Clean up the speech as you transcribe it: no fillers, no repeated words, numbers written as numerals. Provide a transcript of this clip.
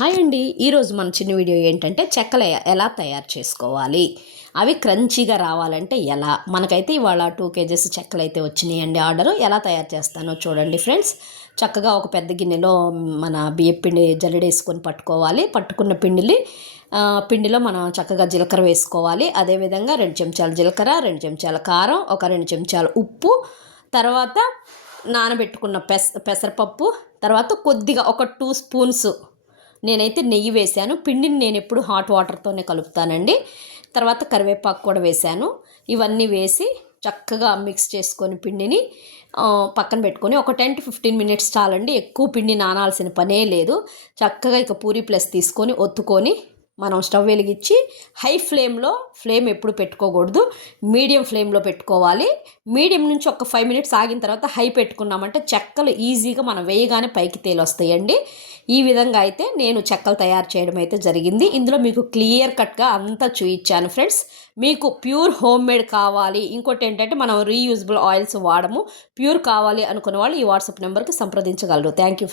Hi అండి. ఈరోజు మన చిన్న వీడియో ఏంటంటే చెక్కలు ఎలా తయారు చేసుకోవాలి, అవి క్రంచీగా రావాలంటే ఎలా. మనకైతే ఇవాళ 2 కేజెస్ చెక్కలు అయితే వచ్చినాయండి ఆర్డరు. ఎలా తయారు చేస్తానో చూడండి ఫ్రెండ్స్. చక్కగా ఒక పెద్ద గిన్నెలో మన బియ్యం పిండి జల్లెడేసుకొని పట్టుకోవాలి. పట్టుకున్న పిండిలో మనం చక్కగా జీలకర్ర వేసుకోవాలి. అదేవిధంగా 2 చెంచాలు జీలకర్ర, 2 చెంచాల కారం, ఒక 2 చెంచాలు ఉప్పు, తర్వాత నానబెట్టుకున్న పెసరపప్పు, తర్వాత కొద్దిగా ఒక 2 స్పూన్స్ నేనైతే నెయ్యి వేశాను. పిండిని నేను ఎప్పుడు హాట్ వాటర్తోనే కలుపుతానండి. తర్వాత కరివేపాకు కూడా వేశాను. ఇవన్నీ వేసి చక్కగా మిక్స్ చేసుకొని పిండిని పక్కన పెట్టుకొని ఒక 10 to 15 మినిట్స్ చాలండి. ఎక్కువ పిండి నానాల్సిన పనే లేదు. చక్కగా ఇక పూరీ ప్లస్ తీసుకొని ఒత్తుకొని మనం స్టవ్ వెలిగించి ఫ్లేమ్ ఎప్పుడు పెట్టుకోకూడదు, మీడియం ఫ్లేమ్లో పెట్టుకోవాలి. మీడియం నుంచి ఒక 5 మినిట్స్ ఆగిన తర్వాత హై పెట్టుకున్నామంటే చెక్కలు ఈజీగా మనం వేయగానే పైకి తేలొస్తాయండి. ఈ విధంగా అయితే నేను చెక్కలు తయారు చేయడం అయితే జరిగింది. ఇందులో మీకు క్లియర్ కట్గా అంతా చూయించాను ఫ్రెండ్స్. మీకు ప్యూర్ హోమ్ మేడ్ కావాలి, ఇంకోటి ఏంటంటే మనం రీయూజబుల్ ఆయిల్స్ వాడము, ప్యూర్ కావాలి అనుకునే వాళ్ళు ఈ వాట్సాప్ నెంబర్కి సంప్రదించగలరు. Thank you.